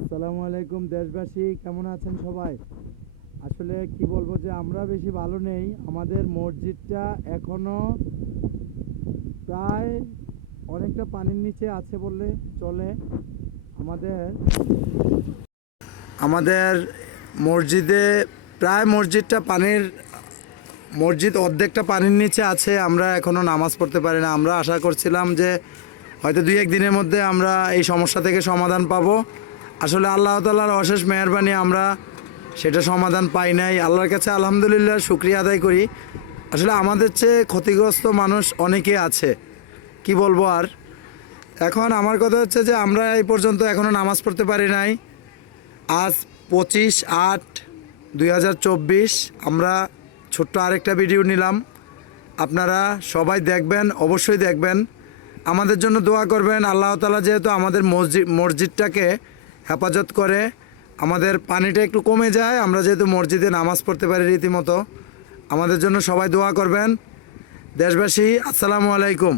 আসসালামু আলাইকুম দেশবাসী, কেমন আছেন সবাই? আসলে কি বলবো যে আমরা বেশি ভালো নেই। আমাদের মসজিদটা এখনো প্রায় অনেকটা পানির নিচে আছে বললে চলে। আমাদের আমাদের মসজিদে প্রায় মসজিদ অর্ধেকটা পানির নিচে আছে। আমরা এখনো নামাজ পড়তে পারি না। আমরা আশা করছিলাম যে হয়তো 2-1 দিনের মধ্যে আমরা এই সমস্যা থেকে সমাধান পাবো। আসলে আল্লাহ তাআলার অশেষ মেহেরবানি, আমরা সেটা সমাধান পাই নাই। আল্লাহর কাছে আলহামদুলিল্লাহ শুকরিয়া আদায় করি। আসলে আমাদের চেয়ে ক্ষতিগ্রস্ত মানুষ অনেকে আছে, কি বলবো আর। এখন আমার কথা হচ্ছে যে আমরা এই পর্যন্ত এখনও নামাজ পড়তে পারি নাই। আজ 25/8/2024 আমরা ছোট্ট আরেকটা ভিডিও নিলাম। আপনারা সবাই দেখবেন, অবশ্যই দেখবেন, আমাদের জন্য দোয়া করবেন। আল্লাহ তাআলা যেহেতু আমাদের মসজিদটাকে হেফাজত করে, আমাদের পানিটা একটু কমে যায়, আমরা যেহেতু মসজিদে নামাজ পড়তে পারি রীতিমতো, আমাদের জন্য সবাই দোয়া করবেন। দেশবাসী, আসসালামু আলাইকুম।